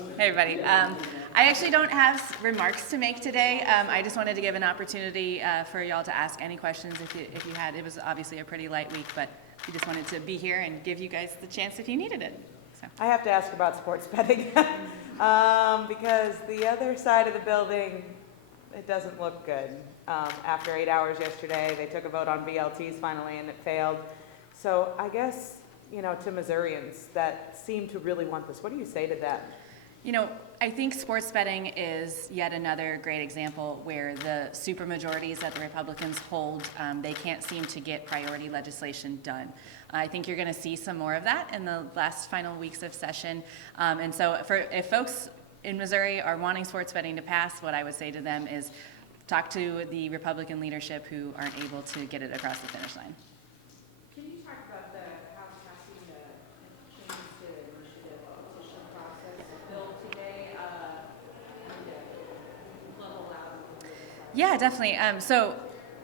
Hey, everybody. I actually don't have remarks to make today. I just wanted to give an opportunity for y'all to ask any questions if you had. It was obviously a pretty light week, but we just wanted to be here and give you guys the chance if you needed it. So. I have to ask about sports betting because the other side of the building, it doesn't look good. After 8 hours yesterday, they took a vote on VLTs finally, and it failed. So I guess, to Missourians that seem to really want this, what do you say to that? I think sports betting is yet another great example where the supermajorities that the Republicans hold, they can't seem to get priority legislation done. I think you're going to see some more of that in the last final weeks of session. And so if folks in Missouri are wanting sports betting to pass, what I would say to them is talk to the Republican leadership who aren't able to get it across the finish line. Can you talk about the House passing the changes to the initiative petition process bill today and level out? Yeah, definitely. So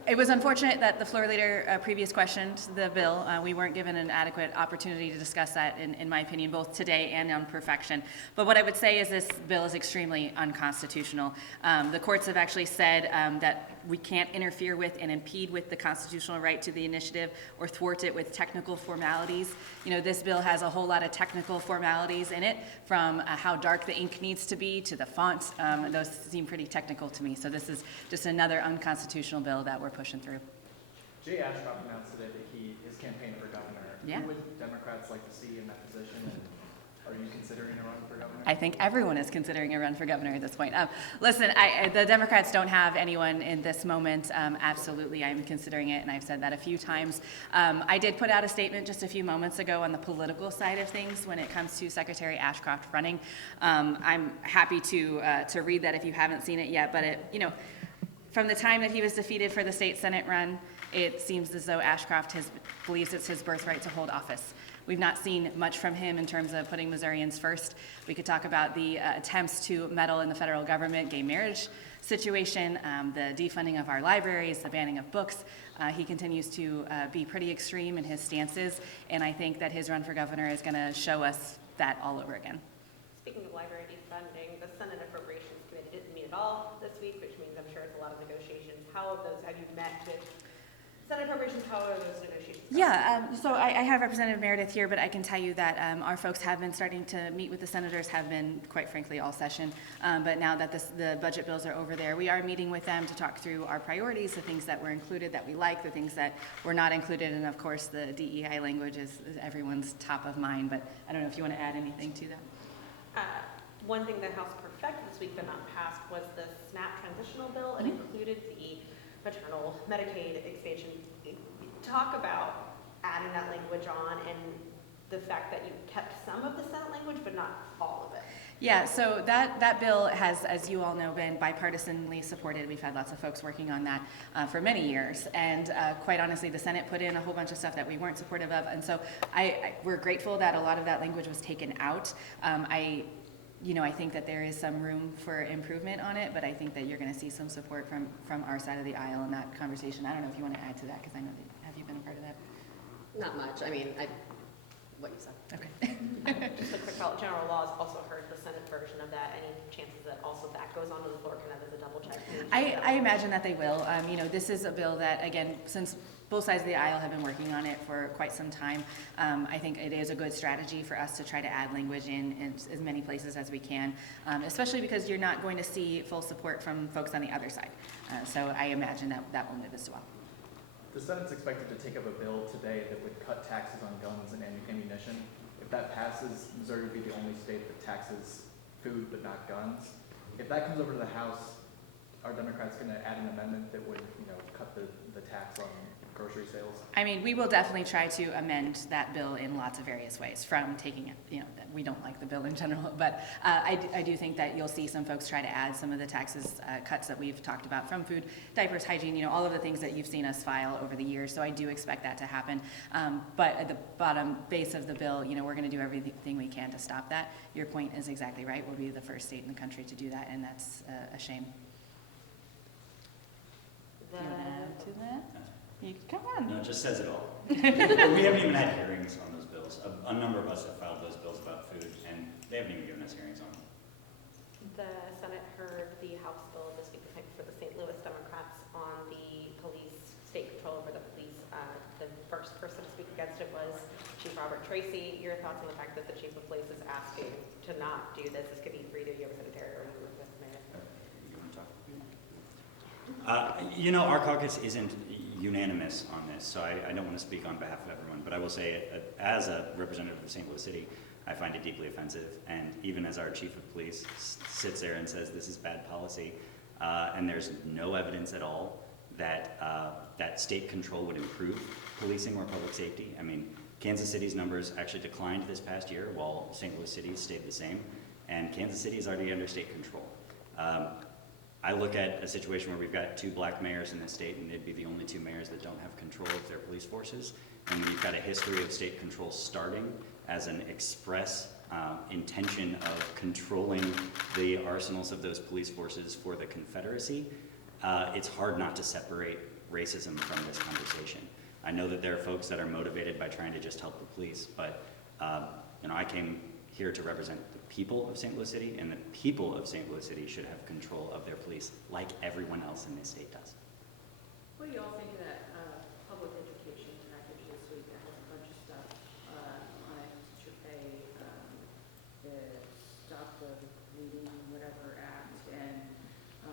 it was unfortunate that the floor leader previous questioned the bill. We weren't given an adequate opportunity to discuss that, in my opinion, both today and on perfection. But what I would say is this bill is extremely unconstitutional. The courts have actually said that we can't interfere with and impede with the constitutional right to the initiative or thwart it with technical formalities. This bill has a whole lot of technical formalities in it, from how dark the ink needs to be to the font. Those seem pretty technical to me. So this is just another unconstitutional bill that we're pushing through. Jay Ashcroft announced today that he is campaigning for governor. Yeah. Who would Democrats like to see in that position? And are you considering a run for governor? I think everyone is considering a run for governor at this point. Listen, the Democrats don't have anyone in this moment. Absolutely, I'm considering it, and I've said that a few times. I did put out a statement just a few moments ago on the political side of things when it comes to Secretary Ashcroft running. I'm happy to read that if you haven't seen it yet, but from the time that he was defeated for the state Senate run, it seems as though Ashcroft believes it's his birthright to hold office. We've not seen much from him in terms of putting Missourians first. We could talk about the attempts to meddle in the federal government, gay marriage situation, the defunding of our libraries, the banning of books. He continues to be pretty extreme in his stances, and I think that his run for governor is going to show us that all over again. Speaking of library defunding, the Senate Appropriations Committee didn't meet at all this week, which means I'm sure it's a lot of negotiations. Have you met with Senate Appropriations? How are those negotiations going? Yeah, so I have Representative Meredith here, but I can tell you that our folks have been starting to meet with the senators, have been, quite frankly, all session. But now that the budget bills are over there, we are meeting with them to talk through our priorities, the things that were included that we like, the things that were not included, and of course the DEI language is everyone's top of mind. But I don't know if you want to add anything to that. One thing the House perfected this week but not passed was the SNAP transitional bill. It included the maternal Medicaid expansion. Talk about adding that language on and the fact that you kept some of the Senate language but not all of it. Yeah, so that bill has, as you all know, been bipartisanly supported. We've had lots of folks working on that for many years, and quite honestly, the Senate put in a whole bunch of stuff that we weren't supportive of, and so we're grateful that a lot of that language was taken out. I think that there is some room for improvement on it, but I think that you're going to see some support from our side of the aisle in that conversation. I don't know if you want to add to that, because I know that, have you been a part of that? Not much. I mean, what you said. Okay. Just a quick follow. General Laws also heard the Senate version of that. Any chances that also that goes onto the floor kind of as a double check? I imagine that they will. This is a bill that, again, since both sides of the aisle have been working on it for quite some time, I think it is a good strategy for us to try to add language in as many places as we can, especially because you're not going to see full support from folks on the other side. So I imagine that will move as well. The Senate's expected to take up a bill today that would cut taxes on guns and ammunition. If that passes, Missouri would be the only state that taxes food but not guns. If that comes over to the House, are Democrats going to add an amendment that would, cut the tax on grocery sales? I mean, we will definitely try to amend that bill in lots of various ways, from taking it, we don't like the bill in general, but I do think that you'll see some folks try to add some of the taxes cuts that we've talked about, from food, diapers, hygiene, all of the things that you've seen us file over the years. So I do expect that to happen. But at the bottom base of the bill, we're going to do everything we can to stop that. Your point is exactly right. We'll be the first state in the country to do that, and that's a shame. Do you want to add to that? Come on. No, it just says it all. We haven't even had hearings on those bills. A number of us have filed those bills about food, and they haven't even given us hearings on them. The Senate heard the House bill this week for the St. Louis Democrats on the police, state control over the police. The first person to speak against it was Chief Robert Tracy. Your thoughts on the fact that the chief of police is asking to not do this? This could be free to you as a or you with Mayor. You want to talk? You know, our caucus isn't unanimous on this, so I don't want to speak on behalf of everyone, but I will say, as a representative of St. Louis City, I find it deeply offensive, and even as our chief of police sits there and says this is bad policy, and there's no evidence at all that that state control would improve policing or public safety. I mean, Kansas City's numbers actually declined this past year, while St. Louis City stayed the same, and Kansas City is already under state control. I look at a situation where we've got 2 black mayors in this state, and they'd be the only 2 mayors that don't have control of their police forces. And when you've got a history of state control starting as an express intention of controlling the arsenals of those police forces for the Confederacy, it's hard not to separate racism from this conversation. I know that there are folks that are motivated by trying to just help the police, but you know, I came here to represent the people of St. Louis City, and the people of St. Louis City should have control of their police like everyone else in this state does. What do you all think of that public education package this week that has a bunch of stuff on it, teacher pay, the Stop the Bleeding, whatever act, and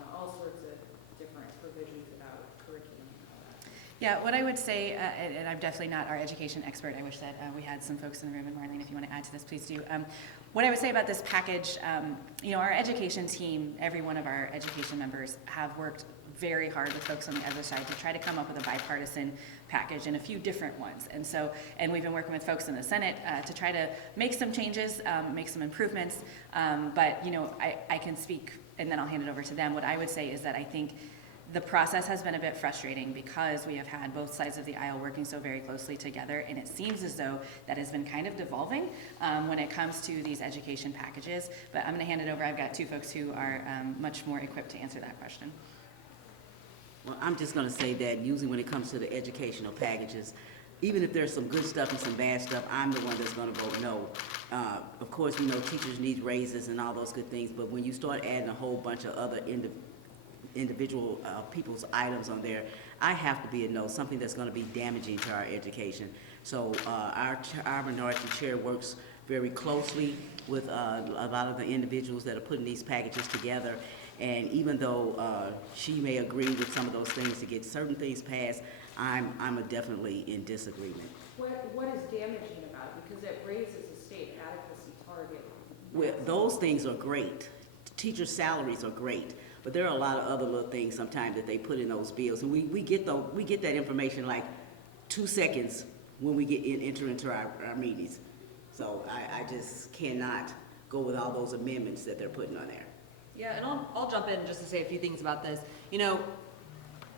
all sorts of different provisions about curriculum and all that? Yeah, what I would say, and I'm definitely not our education expert, I wish that we had some folks in the room, and Marlene, if you want to add to this, please do. What I would say about this package, you know, our education team, every one of our education members have worked very hard with folks on the other side to try to come up with a bipartisan package and a few different ones. And so, and we've been working with folks in the Senate to try to make some changes, make some improvements. But, you know, I can speak, and then I'll hand it over to them. What I would say is that I think the process has been a bit frustrating because we have had both sides of the aisle working so very closely together, and it seems as though that has been kind of devolving when it comes to these education packages. But I'm going to hand it over. I've got 2 folks who are much more equipped to answer that question. Well, I'm just going to say that usually when it comes to the educational packages, even if there's some good stuff and some bad stuff, I'm the one that's going to vote no. Of course, we know teachers need raises and all those good things, but when you start adding a whole bunch of other individual people's items on there, I have to be a no, something that's going to be damaging to our education. So our minority chair works very closely with a lot of the individuals that are putting these packages together. And even though she may agree with some of those things to get certain things passed, I'm definitely in disagreement. What is damaging about it? Because it raises the state adequacy target. Well, those things are great. Teacher salaries are great. But there are a lot of other little things sometimes that they put in those bills, and we get that information like 2 seconds when we enter into our meetings. So I just cannot go with all those amendments that they're putting on there. Yeah, and I'll jump in just to say a few things about this. You know,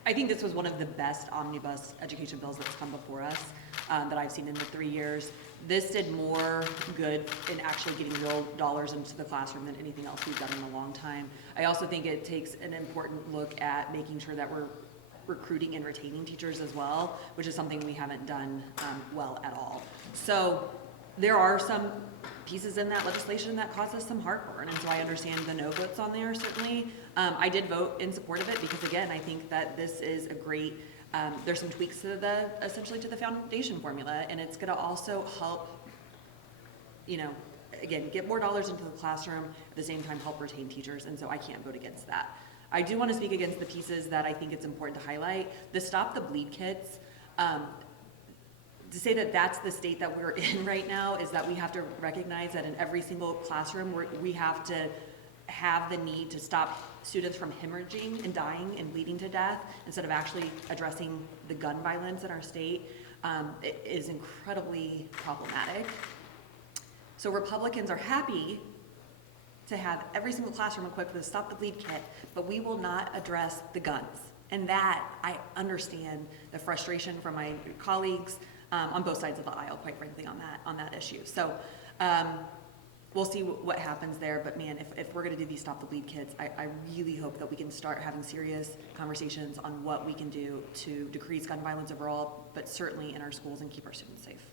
I think this was one of the best omnibus education bills that's come before us that I've seen in the 3 years. This did more good in actually getting real dollars into the classroom than anything else we've done in a long time. I also think it takes an important look at making sure that we're recruiting and retaining teachers as well, which is something we haven't done well at all. So there are some pieces in that legislation that cause us some heartburn, and so I understand the no votes on there, certainly. I did vote in support of it because, again, I think that this is a great, there's some tweaks to essentially to the foundation formula, and it's gonna also help, you know, again, get more dollars into the classroom, at the same time help retain teachers, and so I can't vote against that. I do want to speak against the pieces that I think it's important to highlight. The Stop the Bleed kits, to say that that's the state that we're in right now is that we have to recognize that in every single classroom we have to have the need to stop students from hemorrhaging and dying and bleeding to death instead of actually addressing the gun violence in our state. It is incredibly problematic. So Republicans are happy to have every single classroom equipped with a Stop the Bleed kit, but we will not address the guns. And that, I understand the frustration from my colleagues on both sides of the aisle, quite frankly, on that issue. So we'll see what happens there, but man, if we're gonna do these Stop the Bleed kits, I really hope that we can start having serious conversations on what we can do to decrease gun violence overall, but certainly in our schools and keep our students safe.